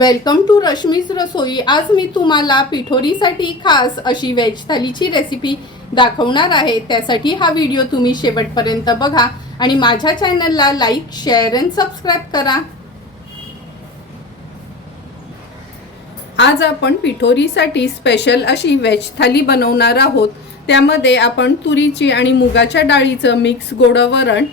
Welcome to Rashmi's रसोई आज मी तुम्हाला पिठोरीसाठी खास अशी व्हेज थालीची रेसिपी दाखवणार आहे. त्यासाठी हा व्हिडिओ तुम्ही शेवटपर्यंत बघा आणि माझ्या चॅनलला लाईक शेअर अँड सबस्क्राईब करा. आज आपण पिठोरीसाठी स्पेशल अशी व्हेज थाली बनवणार आहोत. त्यामध्ये आपण तुरीची आणि मुगाच्या डाळीचं मिक्स गोडं वरण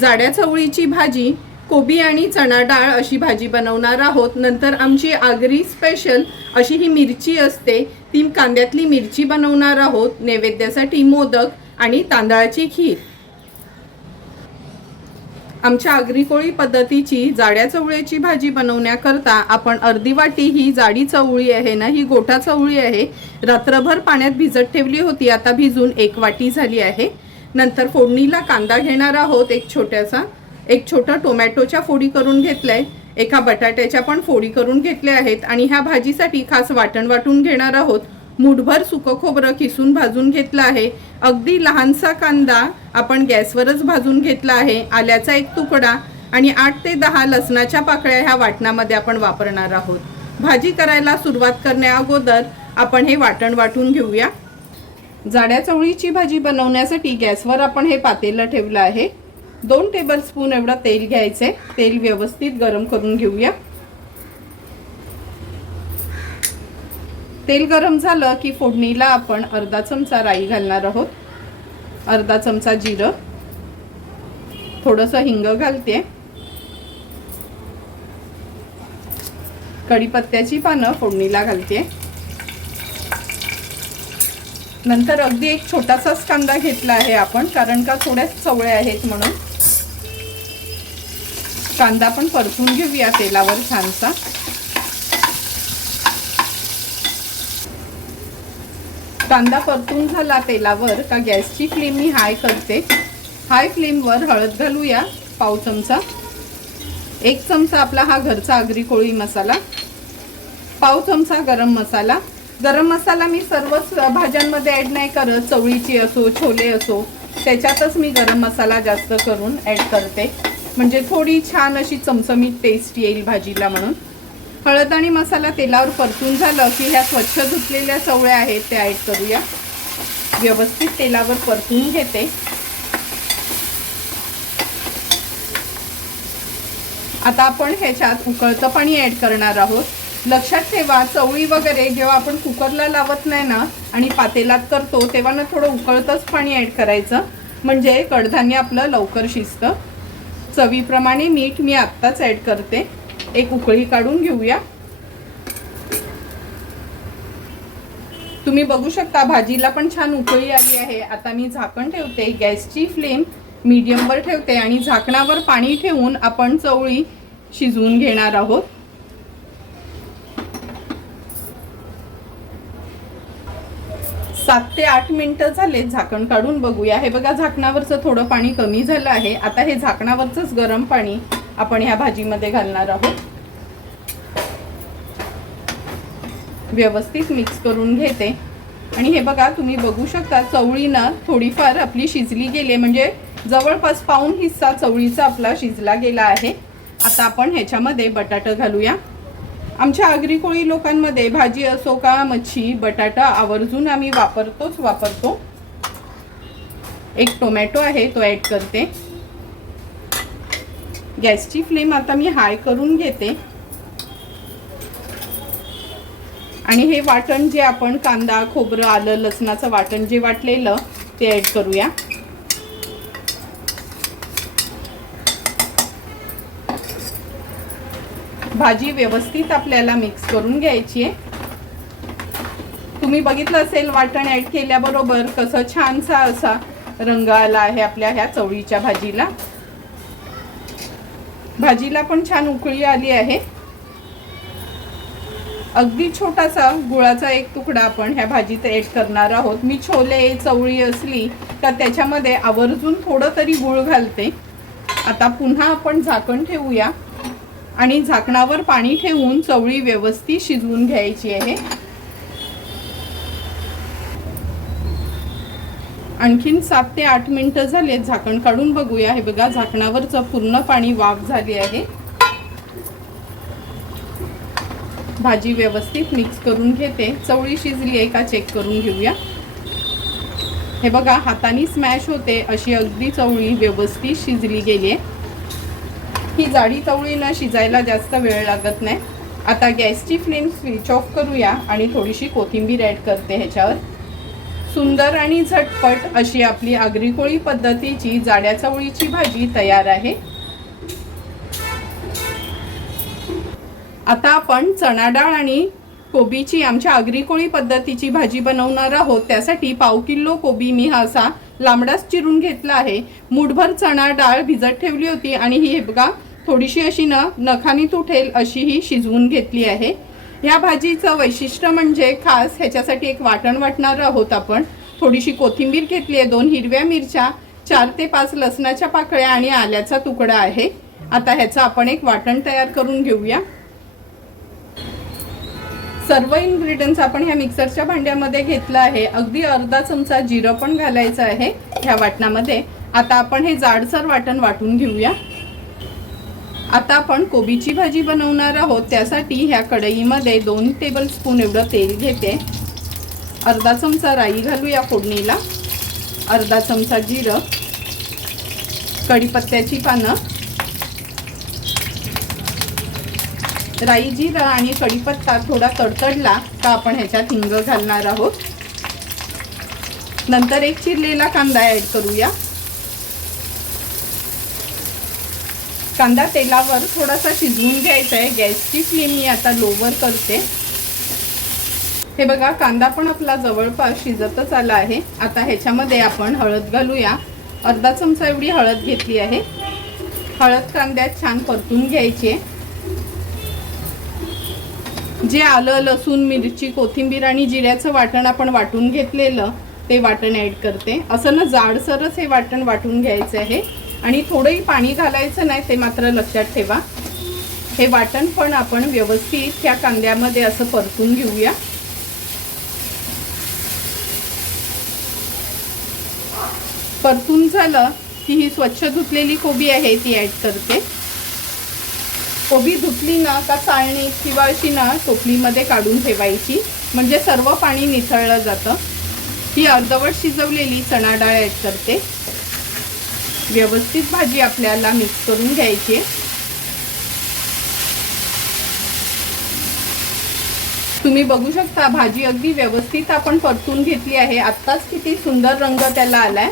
जाड्या चवळीची भाजी कोबी आणि चणा डाळ अशी भाजी बनवणार आहोत. नंतर आमची आगरी स्पेशल अशी ही मिरची असते ती कांद्यातली मिरची बनवणार आहोत. नैवेद्यासाठी मोदक आणि तांदळाची खीर. आमच्या आगरी कोळी पद्धतीची जाड्या चवळीची भाजी बनवण्याकरता आपण अर्धी वाटी ही जाडी चवळी आहे ना ही गोठा चवळी आहे. रात्रभर पाण्यात भिजत ठेवली होती आता भिजून एक वाटी झाली आहे. नंतर फोडणीला कांदा घेणार आहोत एक छोट्यासा. एक छोटा टोमॅटोच्या फोडी करून घेतलाय. एका बटाट्याच्या पण फोडी करून घेतल्या आहेत आणि ह्या भाजीसाठी खास वाटण वाटून घेणार आहोत. मुठभर सुकं खोबरं किसून भाजून घेतलं आहे. अगदी लहानसा कांदा आपण गॅसवरच भाजून घेतला आहे. आल्याचा एक तुकडा आणि आठ ते दहा लसणाच्या पाकळ्या ह्या वाटणामध्ये आपण वापरणार आहोत. भाजी करायला सुरुवात करण्या अगोदर आपण हे वाटण वाटून घेऊया. जाड्या चवळीची भाजी बनवण्यासाठी गॅसवर आपण हे पातेलं ठेवलं आहे. दोन टेबलस्पून एवढं तेल घ्यायचे तेल व्यवस्थित गरम करून घेऊया. तेल गरम झालं की फोडणीला आपण अर्धा चमचा राई घालणार आहोत. अर्धा चमचा जिरं. थोडंसं हिंग घालते. कढीपत्त्याची पानं फोडणीला घालते. नंतर अगदी एक छोटासाच कांदा घेतला आहे आपण कारण का थोड्याच चवळ्या आहेत म्हणून. कांदा पण परतून घेऊया तेलावर छानसा. कांदा परतून झाला तेलावर का गॅसची फ्लेम मी हाय करते. हाय फ्लेमवर हळद घालूया पाव चमचा. एक चमचा आपला हा घरचा आगरी कोळी मसाला. पाव चमचा गरम मसाला. गरम मसाला मी सर्वच भाज्यांमध्ये ॲड नाही करत. चवळीची असो छोले असो त्याच्यातच मी गरम मसाला जास्त करून ॲड करते. म्हणजे थोडी छान अशी चमचमीत टेस्ट येईल भाजीला म्हणून. हळद आणि मसाला तेलावर परतून झालं की ह्या स्वच्छ धुतलेल्या चवळ्या आहेत त्या ॲड करूया. व्यवस्थित तेलावर परतून घेते. आता आपण ह्याच्यात उकळतं पाणी ॲड करणार आहोत. लक्षात ठेवा चवळी वगैरे जेव्हा आपण कुकरला लावत नाही ना आणि पातेलात करतो तेव्हा ना थोडं उकळतंच पाणी ॲड करायचं. म्हणजे कडधान्य आपलं लवकर शिजतं. चवीप्रमाणे मीठ मी आत्ताच ॲड करते. एक उकळी काढून घेऊया. तुम्ही बघू शकता भाजीला पण छान उकळी आली आहे. आता मी झाकण ठेवते. गॅसची फ्लेम मीडियमवर ठेवते आणि झाकणावर पाणी ठेवून आपण चवळी शिजवून घेणार आहोत. सात ते आठ मिनिटं झाले झाकण काढून बघूया. हे बघा झाकणावरचं थोडं पाणी कमी झालं आहे. आता हे झाकणावरचंच गरम पाणी आपण ह्या भाजीमध्ये घालणार आहोत. व्यवस्थित मिक्स करून घेते. आणि हे बघा तुम्ही बघू शकता चवळीनं थोडीफार आपली शिजली गेली म्हणजे जवळपास पाऊन हिस्सा चवळीचा आपला शिजला गेला आहे. आता आपण ह्याच्यामध्ये बटाटा घालूया. आमच्या आगरी कोळी लोकांमध्ये भाजी असो का मच्छी बटाटा आवर्जून आम्ही वापरतोच वापरतो. एक टोमॅटो आहे तो ॲड करते. गॅसची फ्लेम आता मी हाय करून घेते. आणि हे वाटण जे आपण कांदा खोबरं आलं लसणाचं वाटण जे वाटलेलं ते ॲड करूया. भाजी व्यवस्थित आपल्याला मिक्स करून घ्यायची आहे. तुम्ही बघितलं असेल वाटण ॲड केल्याबरोबर कसं छानसा असा रंग आला आहे आपल्या ह्या चवळीच्या भाजीला. भाजीला पण छान उकळी आली आहे. अगदी छोटासा गुळाचा एक तुकडा आपण ह्या भाजीत ऍड करणार आहोत. मी छोले चवळी असली तर त्याच्यामध्ये आवर्जून थोडं तरी गुळ घालते. आता पुन्हा आपण झाकण ठेवूया. आणि झाकणावर पाणी ठेवून चवळी व्यवस्थित शिजवून घ्यायची आहे. आणखीन सात ते आठ मिनटं झाले झाकण काढून बघूया. हे बघा झाकणावरचं पूर्ण पाणी वाफ झाली आहे. भाजी व्यवस्थित मिक्स करून घेते. चवळी शिजली आहे का चेक करून घेऊया. हे बघा हाताने स्मॅश होते अशी अगदी चवळी व्यवस्थित शिजली गेली आहे. ही जाडी चवळी शिजायला जास्त वेळ लागत नाही. आता गॅसची फ्लेम स्विच ऑफ करूया आणि थोडीशी कोथिंबीर ॲड करते ह्याच्यावर. सुंदर आणि झटपट अशी आपली आगरीकोळी पद्धतीची जाड्या चवळीची भाजी तयार आहे. आता आपण चणा डाळ आणि कोबीची आमच्या आगरीकोळी पद्धतीची भाजी बनवणार आहोत. त्यासाठी पाव किलो कोबी मी हा असा लांबडाच चिरून घेतला आहे. मुठभर चणा डाळ भिजत ठेवली होती आणि ही हे बघा थोडीशी अशी न नखानी तुटेल अशी ही शिजवून घेतली आहे. या भाजीचं वैशिष्ट्य म्हणजे खास ह्याच्यासाठी एक वाटण वाटणार आहोत आपण. थोडीशी कोथिंबीर घेतली आहे दोन हिरव्या मिरच्या चार ते पाच लसणाच्या पाकळ्या आणि आल्याचा तुकडा आहे. आता ह्याचं आपण एक वाटण तयार करून घेऊया. सर्व इन्ग्रेडियंट्स आपण ह्या मिक्सरच्या भांड्यामध्ये घेतलं आहे. अगदी अर्धा चमचा जिरं पण घालायचं आहे ह्या वाटणामध्ये. आता आपण हे जाडसर वाटण वाटून घेऊया. आता आपण कोबीची भाजी बनवणार आहोत. त्यासाठी ह्या कढईमध्ये दोन टेबल स्पून एवढं तेल घेते. अर्धा चमचा राई घालूया फोडणीला. अर्धा चमचा जिरं. कढीपत्त्याची पानं. राई जिरं आणि कढीपत्ता थोडा तडतडला का आपण ह्याच्यात हिंग घालणार आहोत. नंतर एक चिरलेला कांदा ॲड करूया. कांदा तेलावर थोडासा शिजवून घ्यायचा आहे. गॅसची फ्लेम मी आता लोवर करते. हे बघा कांदा पण आपला जवळपास शिजतच आला आहे. आता ह्याच्यामध्ये आपण हळद घालूया. अर्धा चमचा एवढी हळद घेतली आहे. हळद कांद्यात छान परतून घ्यायची आहे. जे आलं लसूण मिरची कोथिंबीर आणि जिऱ्याचं वाटण आपण वाटून घेतलेलं ते वाटण ॲड करते. असं ना जाडसरच हे वाटण वाटून घ्यायचं आहे. आणि थोडंही पाणी घालायचं नाही ते मात्र लक्षात ठेवा. हे वाटण पण आपण व्यवस्थित त्या कांद्यामध्ये असं परतून घेऊया. परतून झालं की ही स्वच्छ धुतलेली कोबी आहे ती ॲड करते. कोबी धुतली ना का चाळणी किंवा अशी ना टोपलीमध्ये काढून ठेवायची म्हणजे सर्व पाणी निथळलं जातं. ही अर्धवट शिजवलेली चणा डाळ ॲड करते. व्यवस्थित भाजी आपल्याला मिक्स करून घ्यायची. तुम्ही बघू शकता भाजी अगदी व्यवस्थित आपण परतून घेतली आहे. आत्ताच किती सुंदर रंग त्याला आलाय.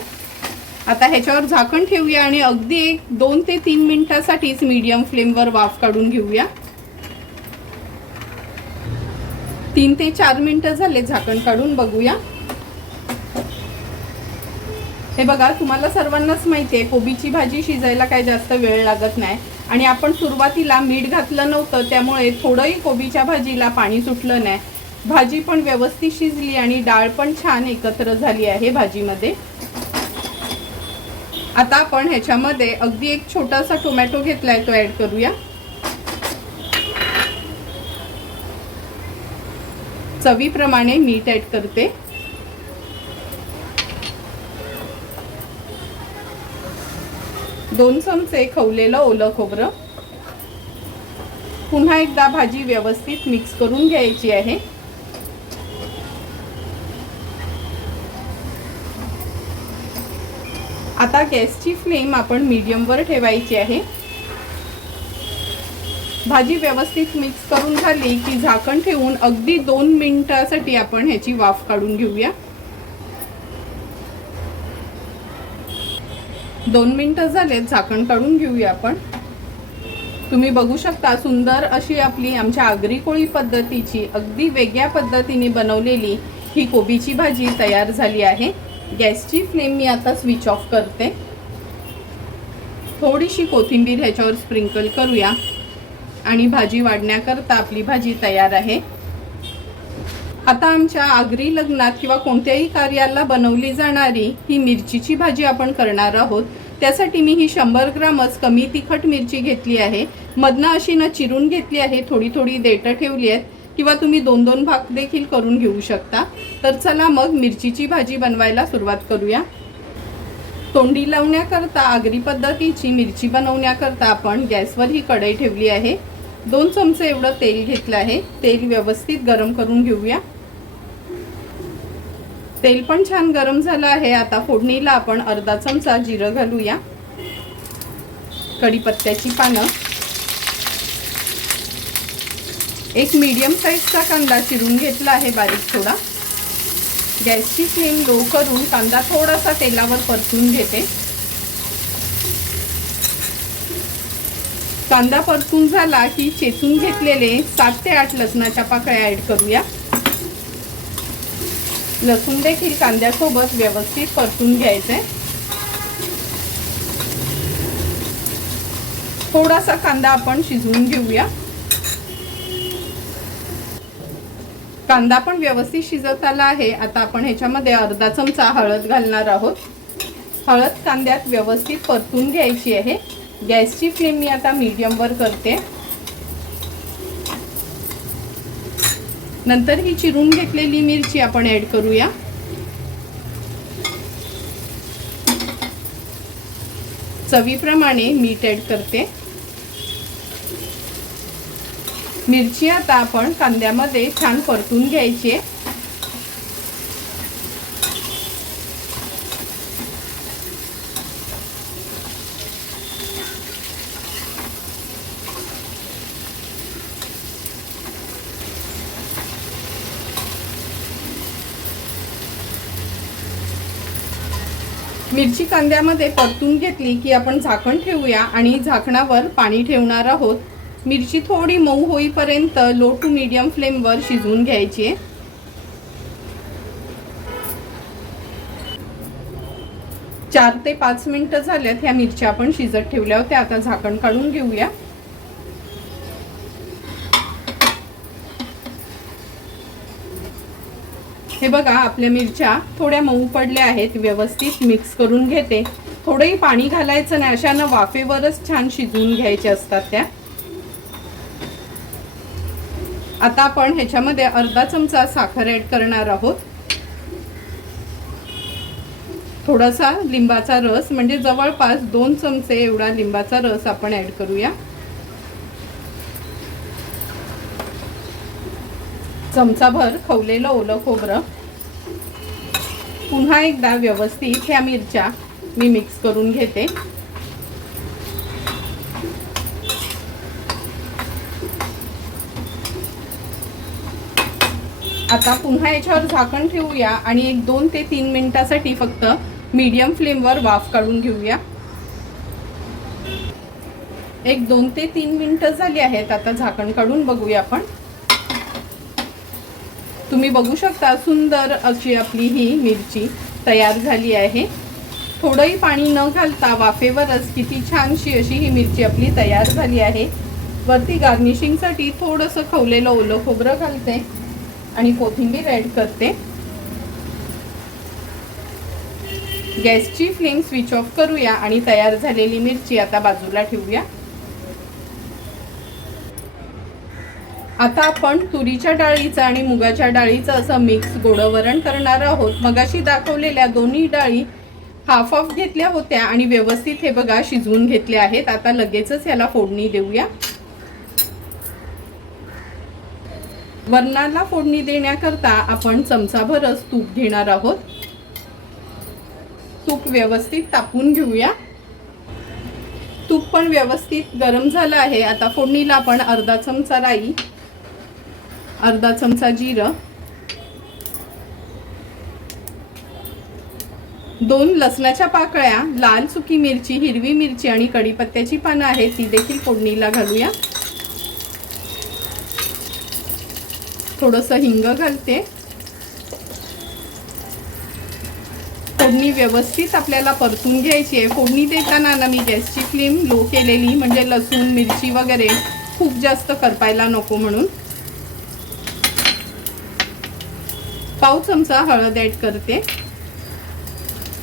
आता ह्याच्यावर झाकण ठेवूया आणि अगदी एक दोन ते तीन मिनिटासाठीच मीडियम फ्लेमवर वाफ काढून घेऊया. तीन ते चार मिनिटं झाले झाकण काढून बघूया. हे बघा तुम्हाला सर्वांनाच माहिती आहे कोबीची भाजी शिजायला काय जास्त वेळ लागत नाही. आणि आपण सुरुवातीला मीठ घातलं नव्हतं त्यामुळे थोडंही कोबीच्या भाजीला पाणी सुटलं नाही. भाजी पण व्यवस्थित शिजली आणि डाळ पण छान एकत्र झाली आहे भाजीमध्ये. आता आपण ह्याच्यामध्ये अगदी एक छोटासा टोमॅटो घेतलाय तो ऍड करूया. चवीप्रमाणे मीठ ऍड करते. दोन चमचे खवलेलं ओलं खोबरं. पुन्हा एकदा भाजी व्यवस्थित मिक्स करून घ्यायची आहे. आता गॅसची फ्लेम आपण मीडियमवर ठेवायची आहे. भाजी व्यवस्थित मिक्स करून झाली की झाकण ठेवून अगदी दोन मिनिटासाठी आपण ह्याची वाफ काढून घेऊया. दोन मिनटं झालेत झाकण काढून घेऊया आपण. तुम्ही बघू शकता सुंदर अशी आपली आमच्या आगरी कोळी पद्धतीची अगदी वेगळ्या पद्धतीने बनवलेली ही कोबीची भाजी तयार झाली आहे. गॅसची फ्लेम मी आता स्विच ऑफ करते. थोडीशी कोथिंबीर ह्याच्यावर स्प्रिंकल करूया. आणि भाजी वाढण्याकरता आपली भाजी तयार आहे. आता आमच्या आगरी लग्नात किंवा कोणत्याही कार्याला बनवली जाणारी ही मिरचीची भाजी आपण करणार आहोत. त्यासाठी मी ही शंभर ग्रामच कमी तिखट मिरची घेतली आहे. मधनं अशी न चिरून घेतली आहे थोडी थोडी देठं ठेवली आहेत. किंवा तुम्ही दोन दोन भाग देखील करून घेऊ शकता. तर चला मग मिरचीची भाजी बनवायला सुरुवात करूया. तोंडी लावण्याकरता आगरी पद्धतीची मिरची बनवण्याकरता आपण गॅसवर ही कढई ठेवली आहे. दोन चमचे एवढं तेल घेतलं आहे. तेल व्यवस्थित गरम करून घेऊया. तेल पण छान गरम झालं आहे. आता फोडणीला आपण अर्धा चमचा जिरं घालूया. कढीपत्त्याची पानं. एक मीडियम साईजचा कांदा चिरून घेतला आहे बारीक थोडा. गॅसची फ्लेम लो करून कांदा थोडासा तेलावर परतून घेते. कांदा परतून झाला की चेचून घेतलेले सात ते आठ लसणाच्या पाकळ्या ऍड करूया. लसूण देखील कांद्यासोबत व्यवस्थित परतून घ्यायचे. थोडासा कांदा आपण शिजवून घेऊया. कांदा पण व्यवस्थित शिजत आला आहे. आता आपण ह्याच्यामध्ये अर्धा चमचा हळद घालणार आहोत. हळद कांद्यात व्यवस्थित परतून घ्यायची आहे. गॅसची फ्लेम मी आता मीडियमवर करते. नंतर ही चिरून घेतलेली मिरची आपण ॲड करूया. चवीप्रमाणे मीठ ॲड करते. मिरची आता आपण कांद्यामध्ये छान परतून घ्यायची आहे. मिरची कांद्यामध्ये परतून घेतली की आपण झाकण ठेवूया आणि झाकणावर पाणी ठेवणार आहोत. मिरची थोडी मऊ होईपर्यंत लो टू मीडियम फ्लेमवर शिजवून घ्यायची. आहे चार ते पाच मिनटं झाल्यात ह्या मिरच्या आपण शिजत ठेवल्या होत्या. आता झाकण काढून घेऊया. हे बघा आपल्या मिरच्या थोड्या मऊ पडल्या आहेत व्यवस्थित मिक्स करून घेते. थोडंही पाणी घालायचं नाही अशानं वाफेवरच छान शिजवून घ्यायच्या असतात त्या. आता आपण ह्याच्यामध्ये अर्धा चमचा साखर ऍड करणार आहोत. थोडासा लिंबाचा रस म्हणजे जवळपास दोन चमचे एवढा लिंबाचा रस आपण ऍड करूया. चमचाभर खवलेलं ओलं खोबरं. पुन्हा एकदा व्यवस्थित ह्या मिरच्या मी मिक्स करून घेते. आता पुन्हा याच्यावर झाकण ठेवूया आणि एक दोन ते तीन मिनिटासाठी फक्त मीडियम फ्लेमवर वाफ काढून घेऊया. एक दोन ते तीन मिनिटं झाली आहेत आता झाकण काढून बघूया आपण. तुम्ही बघू शकता सुंदर अशी आपली ही मिरची तयार झाली आहे. थोडंही पाणी न घालता वाफेवरच किती छानशी अशी ही मिरची आपली तयार झाली आहे. वरती गार्निशिंगसाठी थोडंसं खवलेलं ओलं खोबरं घालते आणि कोथिंबीर ॲड करते. गॅसची फ्लेम स्विच ऑफ करूया आणि तयार झालेली मिरची आता बाजूला ठेवूया. आता आपण तुरीच्या डाळीचं आणि मुगाच्या डाळीचं असं मिक्स गोडवरण करणार आहोत. मगाशी दाखवलेल्या दोन्ही डाळी हाफ ऑफ घेतल्या होत्या आणि व्यवस्थित हे बघा शिजवून घेतले आहेत. आता लगेचच याला फोडणी देऊया. वरणाला फोडणी देण्याकरता आपण चमचाभरच तूप घेणार आहोत. तूप व्यवस्थित तापून घेऊया. तूप पण व्यवस्थित गरम झालं आहे. आता फोडणीला आपण अर्धा चमचा राई अर्धा चमचा जिरं दोन लसणाच्या पाकळ्या लाल सुकी मिरची हिरवी मिरची आणि कढीपत्त्याची पानं आहेत ती देखील फोडणीला घालूया. थोडंसं हिंग घालते. फोडणी व्यवस्थित आपल्याला परतून घ्यायची आहे. फोडणी देताना ना मी गॅसची फ्लेम लो केलेली म्हणजे लसूण मिरची वगैरे खूप जास्त करपायला नको म्हणून. पाव चमचा हळद ॲड करते.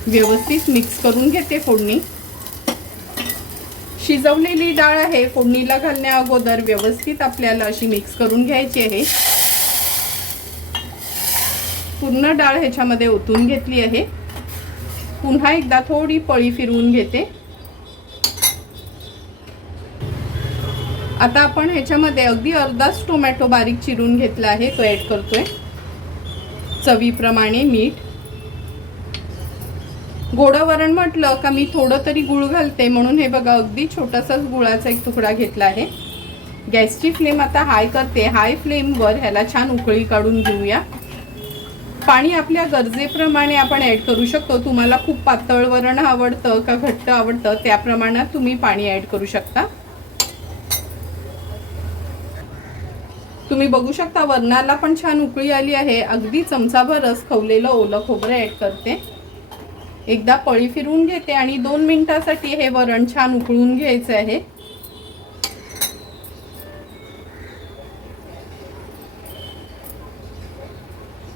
व्यवस्थित मिक्स करून घेते फोडणी. शिजवलेली डाळ आहे फोडणीला घालण्या अगोदर व्यवस्थित आपल्याला अशी मिक्स करून घ्यायची आहे. पूर्ण डाळ ह्याच्यामध्ये ओतून घेतली आहे. पुन्हा एकदा थोडी पळी फिरवून घेते. आता आपण ह्याच्यामध्ये अगदी अर्धाच टोमॅटो बारीक चिरून घेतला आहे तो ॲड करतोय. चवीप्रमाणे मीठ. गोडं वरण म्हटलं का मी थोडं तरी गुळ घालते म्हणून हे बघा अगदी छोटासाच गुळाचा एक तुकडा घेतला आहे. गॅसची फ्लेम आता हाय करते. हाय फ्लेमवर ह्याला छान उकळी काढून घेऊया. पाणी आपल्या गरजेप्रमाणे आपण ॲड करू शकतो. तुम्हाला खूप पातळ वरण आवडतं का घट्ट आवडतं त्या प्रमाणात तुम्ही पाणी ॲड करू शकता. तुम्ही बघू शकता वरणाला पण छान उकळी आली आहे. अगदी चमचाभरच खवलेलं ओलं खोबरं ॲड करते. एकदा पळी फिरवून घेते आणि दोन मिनिटासाठी हे वरण छान उकळून घ्यायचं आहे.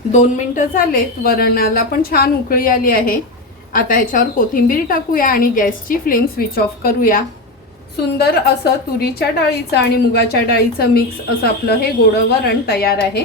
दोन मिनटं झालेत वरणाला पण छान उकळी आली आहे. आता ह्याच्यावर कोथिंबीर टाकूया आणि गॅसची फ्लेम स्विच ऑफ करूया. सुंदर असं तुरीच्या डाळीचं आणि मुगाच्या डाळीचं मिक्स असं आपलं हे गोडं वरण तयार आहे.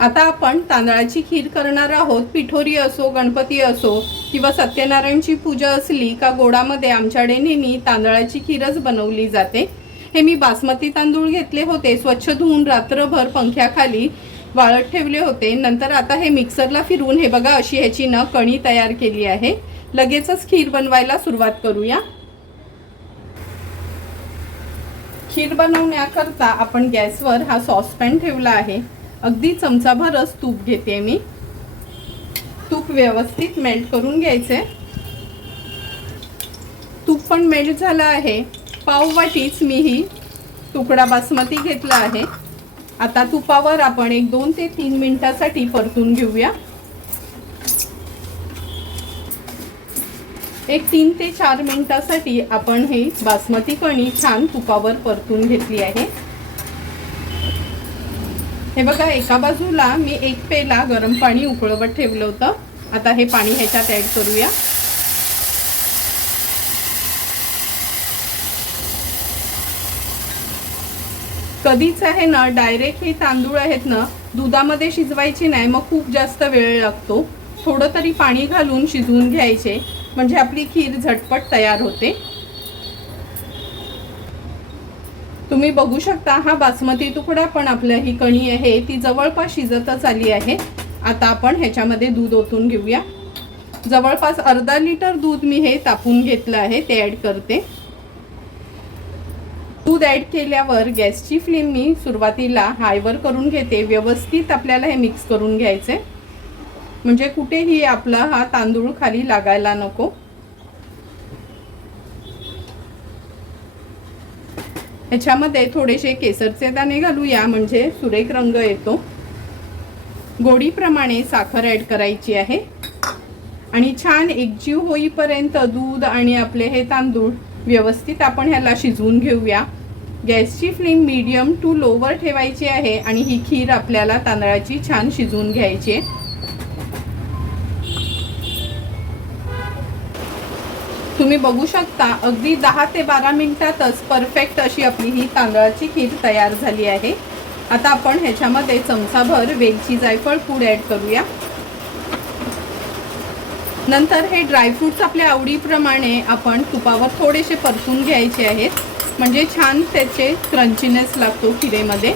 आता आपण तांदळाची खीर करणार आहोत. पिठोरी असो गणपती असो किंवा सत्यनारायणची पूजा असली का गोडामध्ये आमच्याकडे नेहमी तांदळाची खीरच बनवली जाते. हे मी बासमती तांदूळ घेतले होते. स्वच्छ धुवून रात्रभर पंख्याखाली वाळत ठेवले होते. नंतर आता हे मिक्सरला फिरवून हे बघा अशी ह्याची न कणी तयार केली आहे. लगेचच खीर बनवायला सुरुवात करूया. खीर बनवण्याकरता आपण गॅसवर हा सॉसपॅन ठेवला आहे. अगदी चमचाभरच तूप घेते मी. तूप व्यवस्थित मेल्ट करून घ्यायचे. तूप पण मेल्ट झालं आहे. पाव वाटीच मी ही तुकडा बासमती घेतला आहे. आता तुपावर आपण एक दोन ते तीन मिनिटासाठी परतून घेऊया. एक तीन ते चार मिनिटासाठी आपण हे बासमती कणी छान तुपावर परतून घेतली आहे. हे बघा एका बाजूला मी एक पेला गरम पाणी उकळवत ठेवलं होतं. आता हे पाणी ह्याच्यात ॲड करूया. कधीच आहे ना डायरेक्ट हे तांदूळ आहेत ना दुधामध्ये शिजवायचे नाही मग खूप जास्त वेळ लागतो. थोडं तरी पाणी घालून शिजवून घ्यायचे. म्हणजे आपली खीर झटपट तयार होते. तुम्ही बघू शकता हा बासमती तुकडा पण आपल्या ही कणी आहे ती जवळपास शिजतच आली आहे. आता आपण ह्याच्यामध्ये दूध ओतून घेऊया. जवळपास अर्धा लिटर दूध मी हे तापून घेतलं आहे ते ॲड करते. दूध ॲड केल्यावर गॅसची फ्लेम मी सुरुवातीला हायवर करून घेते व्यवस्थित आपल्याला हे मिक्स करून घ्यायचे म्हणजे कुठेही आपला हा तांदूळ खाली लागायला नको. ह्याच्यामध्ये थोडेसे केसरचे दाणे घालूया म्हणजे सुरेख रंग येतो. गोडीप्रमाणे साखर ॲड करायची आहे. आणि छान एकजीव होईपर्यंत दूध आणि आपले हे तांदूळ व्यवस्थित आपण ह्याला शिजवून घेऊया. गॅसची फ्लेम मीडियम टू लोवर ठेवायची आहे आणि ही खीर आपल्याला तांदळाची छान शिजवून घ्यायची आहे. तुम्ही बघू शकता अगदी दहा ते बारा मिनटातच परफेक्ट अशी आपली ही तांदळाची खीर तयार झाली आहे. आता आपण ह्याच्यामध्ये चमचाभर वेलची जायफळ पूड ॲड करूया. नंतर हे ड्रायफ्रूट्स आपल्या आवडीप्रमाणे आपण तुपावर थोडेसे परतून घ्यायचे आहेत. म्हणजे छान त्याचे क्रंचीनेस लागतो खिरेमध्ये.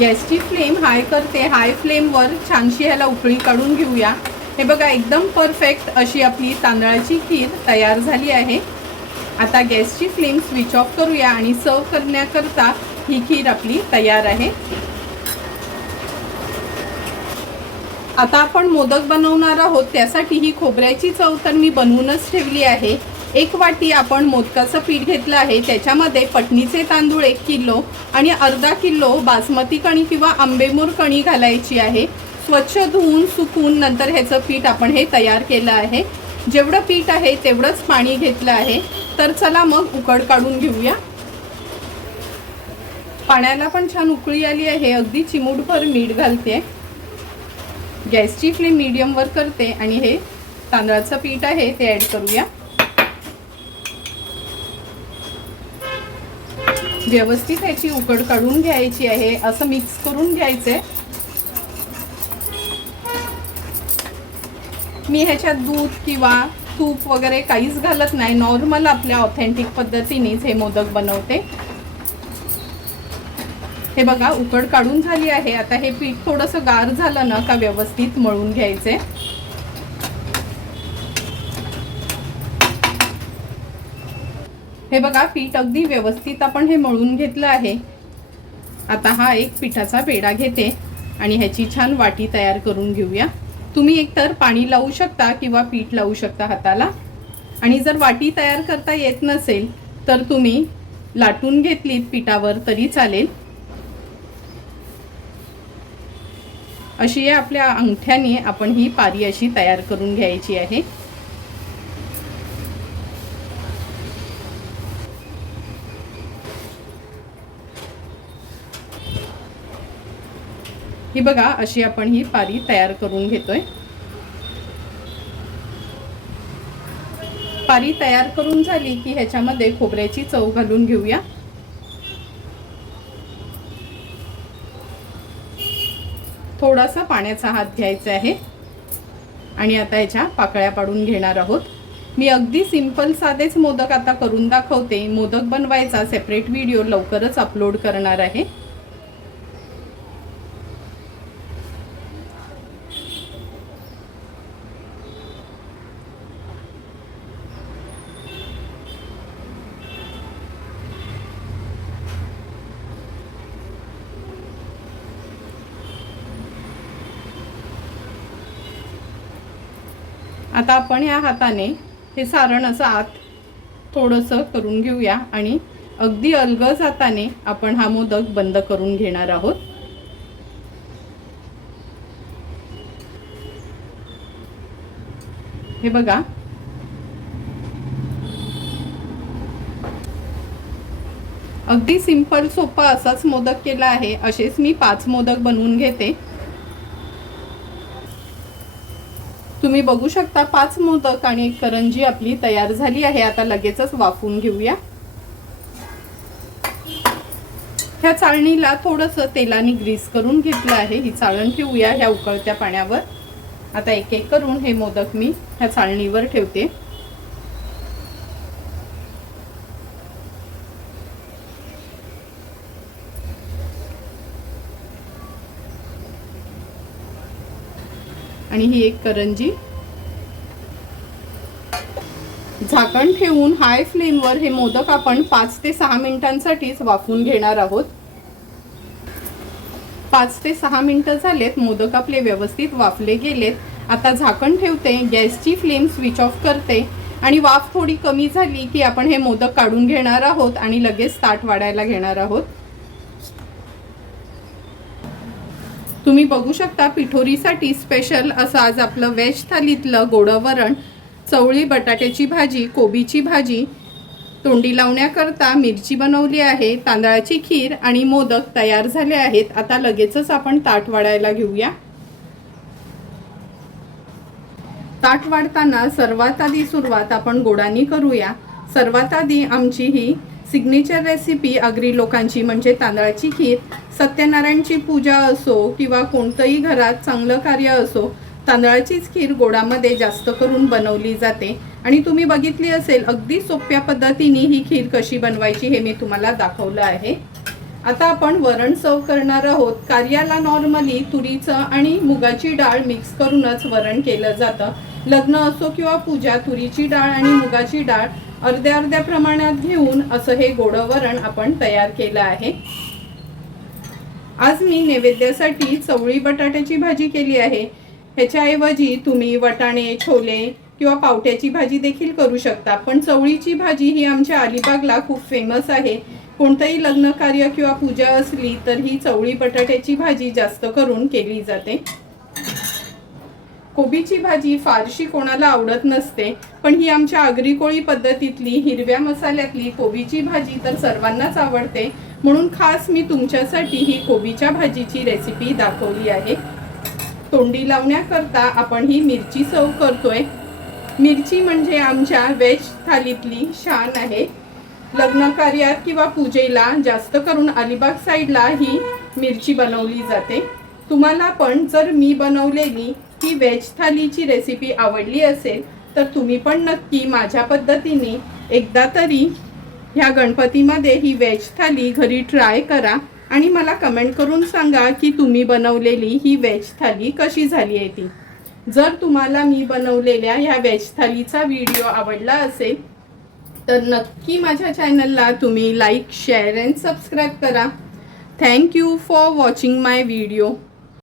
गॅसची फ्लेम हाय करते. हाय फ्लेमवर छानशी ह्याला उकळी काढून घेऊया. हे बघा एकदम परफेक्ट अशी आपली तांदळाची खीर तयार झाली आहे. आता गॅसची फ्लेम स्विच ऑफ करूया आणि सर्व करण्याकरता ही खीर आपली तयार आहे. आता आपण मोदक बनवणार आहोत त्यासाठी ही खोबऱ्याची चव तर मी बनवूनच ठेवली आहे. एक वाटी आपण मोदकाचं पीठ घेतलं आहे त्याच्यामध्ये पटणीचे तांदूळ एक किलो आणि अर्धा किलो बासमती कणी किंवा आंबेमोर कणी घालायची आहे. स्वच्छ धुवून सुकून नंतर ह्याचं पीठ आपण हे तयार केलं आहे. जेवढं पीठ आहे तेवढंच पाणी घेतलं आहे. तर चला मग उकड काढून घेऊया. पाण्याला पण छान उकळी आली आहे. अगदी चिमूटभर मीठ घालते. गॅसची फ्लेम मीडियमवर करते आणि हे तांदळाचं पीठ आहे ते ॲड करूया. व्यवस्थित ह्याची उकड काढून घ्यायची आहे. असं मिक्स करून घ्यायचंय. मी ह्याच्यात दूध किंवा तूप वगैरे काहीच घालत नाही. नॉर्मल आपल्या ऑथेंटिक पद्धतीनेच हे मोदक बनवते. हे बघा उकड काढून झाली आहे. आता हे पीठ थोडंसं गार झालं ना का व्यवस्थित मळून घ्यायचे. हे बघा पीठ अगदी व्यवस्थित आपण हे मळून घेतलं आहे. आता हा एक पिठाचा पेढा घेते आणि ह्याची छान वाटी तयार करून घेऊया. तुम्ही एकतर पाणी लावू शकता किंवा पीठ लावू शकता हाताला. आणि जर वाटी तयार करता येत नसेल तर तुम्ही लाटून घेतलीत पिठावर तरी चालेल. अशी या आपल्या अंगठ्याने आपण ही पारी अशी तयार करून घ्यायची आहे. बघा अशी आपण ही पारी तयार करून घेतोय. पारी तयार करून झाली की ह्याच्यामध्ये खोबऱ्याची चव घालून घेऊया. थोडासा पाण्याचा हात घ्यायचा आहे. आणि आता ह्याच्या पाकळ्या पाडून घेणार आहोत. मी अगदी सिंपल साधेच मोदक आता करून दाखवते. मोदक बनवायचा सेपरेट व्हिडिओ लवकरच अपलोड करणार आहे. आता आपण या हाताने हे सारण असं आत थोडंसं करून घेऊया आणि अगदी अलगज हाताने आपण हा मोदक बंद करून घेणार आहोत. हे बघा. अगदी सिंपल सोपा असाच मोदक केला आहे. असेच मी पाच मोदक बनवून घेते. तुम्ही बघू शकता पाच मोदक आणि एक करंजी आपली तयार झाली आहे. आता लगेचच वाफून घेऊया. ह्या चाळणीला थोडंसं तेलाने ग्रीस करून घेतलं आहे. ही चाळण ठेवूया ह्या उकळत्या पाण्यावर. आता एक एक करून हे मोदक मी ह्या चाळणीवर ठेवते. आणि ही एक करंजी. झाकण ठेवून हाय फ्लेमवर हे मोदक आपण पाच ते सहा मिनिटांसाठीच वाफवून घेणार आहोत. पाच ते सहा मिनिटं झालेत मोदक आपले व्यवस्थित वाफले गेलेत. आता झाकण ठेवते गॅसची फ्लेम स्विच ऑफ करते. आणि वाफ थोडी कमी झाली की आपण हे मोदक काढून घेणार आहोत आणि लगेच ताट वाढायला घेणार आहोत. तुम्ही बघू शकता पिठोरीसाठी स्पेशल असं आज आपलं व्हेज थालीतलं गोडं वरण चवळी बटाट्याची भाजी कोबीची भाजी तोंडी लावण्याकरता मिरची बनवली आहे तांदळाची खीर आणि मोदक तयार झाले आहेत. आता लगेचच आपण ताट वाढायला घेऊया. ताट वाढताना सर्वात आधी सुरुवात आपण गोडानी करूया. सर्वात आधी आमची ही सिग्नेचर रेसिपी आगरी लोकांची म्हणजे तांदळाची खीर सत्यनारायणची पूजा असो किंवा कोणतंही घरात चांगलं कार्य असो तांदळाचीच खीर गोडामध्ये जास्त करून बनवली जाते. आणि तुम्ही बघितली असेल अगदी सोप्या पद्धतीने ही खीर कशी बनवायची हे मी तुम्हाला दाखवलं आहे. आता आपण वरण सर्व करणार आहोत. कार्याला नॉर्मली तुरीचं आणि मुगाची डाळ मिक्स करूनच वरण केलं जातं. लग्न असो किंवा पूजा तुरीची डाळ आणि मुगाची डाळ अर्ध्या अर्ध्या प्रमाणात घेऊन असं हे गोडं वरण आपण तयार केलं आहे. आज मी नैवेद्यासाठी चवळी बटाट्याची भाजी केली आहे. ह्याच्याऐवजी तुम्ही वटाणे छोले किंवा पावट्याची भाजी देखील करू शकता. पण चवळीची भाजी ही आमच्या अलिबागला खूप फेमस आहे. कोणतंही लग्न कार्य किंवा पूजा असली तर ही चवळी बटाट्याची भाजी जास्त करून केली जाते. कोबीची भाजी फारशी कोणाला आवडत नसते पण ही आमच्या आगरी कोळी पद्धतीतली हिरव्या मसाल्यातली कोबीची भाजी तर सर्वांनाच आवडते. म्हणून खास मी तुमच्यासाठी ही कोबीच्या भाजीची रेसिपी दाखवली आहे. तोंडी लावण्याकरता आपण ही मिरची सर्व करतोय. मिरची म्हणजे आमच्या वेज थालीतली शान आहे. लग्न कार्यात किंवा पूजेला जास्त करून अलिबाग साईडला ही मिरची बनवली जाते. तुम्हाला पण जर मी बनवलेली ही व्हेज थालीची रेसिपी आवडली असेल तर तुम्ही पण नक्की माझ्या पद्धतीने एकदा तरी ह्या गणपतीमध्ये ही व्हेज थाली घरी ट्राय करा आणि मला कमेंट करून सांगा की तुम्ही बनवलेली ही व्हेज थाली कशी झाली आहे ती. जर तुम्हाला मी बनवलेल्या ह्या व्हेज थालीचा व्हिडिओ आवडला असेल तर नक्की माझ्या चॅनलला तुम्ही लाईक शेअर अँड सबस्क्राईब करा. Thank you for watching my video